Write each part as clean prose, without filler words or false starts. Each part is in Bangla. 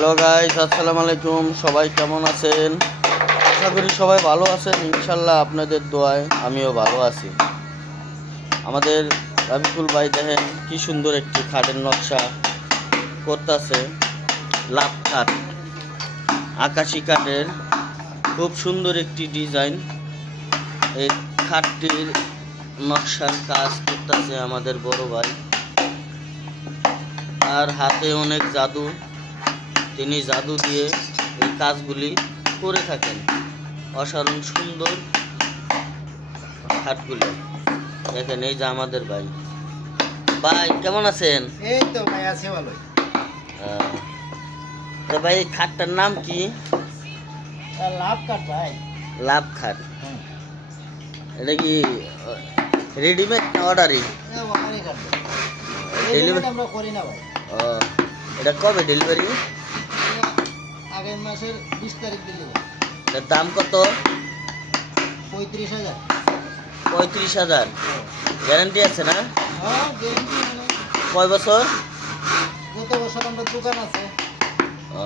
হ্যালো গাইস, আসসালামু আলাইকুম। সবাই কেমন আছেন? আশা করি সবাই ভালো আছেন। ইনশাল্লাহ আপনাদের দোয়ায় আমিও ভালো আছি। আমাদের রাবিকুল ভাই দেখেন কি সুন্দর একটি খাটের নকশা করতেছে। লাভ খাট, আকাশি কাঠের খুব সুন্দর একটি ডিজাইন। এই খাটটির নকশার কাজ করতেছে আমাদের বড় ভাই। আর হাতে অনেক জাদু, তিনি জাদু দিয়ে এই কাজগুলি করে থাকেন। অসাধারণ সুন্দর খাটগুলি দেখেন। এই যে আমাদের ভাই। ভাই কেমন আছেন? এই তো ভাই আছে ভালোই। তো ভাই এই খাটটার নাম কি? লাভ কাট ভাই। লাভ খাট। এটা কি রেডিমেড না অর্ডারি? ওখানেই কাট। ডেলিভারি আমরা করি না ভাই। ও, এটা কবে ডেলিভারি? আগের মাসের 20 তারিখ ডেলিভারি। এটার দাম কত? 35,000। 35,000। গ্যারান্টি আছে না? হ্যাঁ, গ্যারান্টি মানে কয় বছর? গত বছর আমরা দোকান আছে। ও,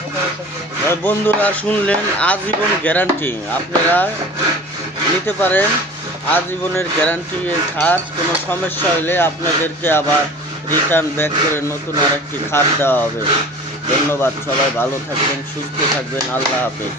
গত বছর guarantee। বন্ধুরা শুনলেন, আজীবন গ্যারান্টি। আপনারা নিতে পারেন আজীবনের গ্যারান্টি। এই খাট কোনো সমস্যা হলে আপনাদেরকে আবার রিটার্ন ব্যাক করে নতুন আর একটি খাট দেওয়া হবে। ধন্যবাদ। সবাই ভালো থাকবেন, সুস্থ থাকবেন। আল্লাহ হাফেজ।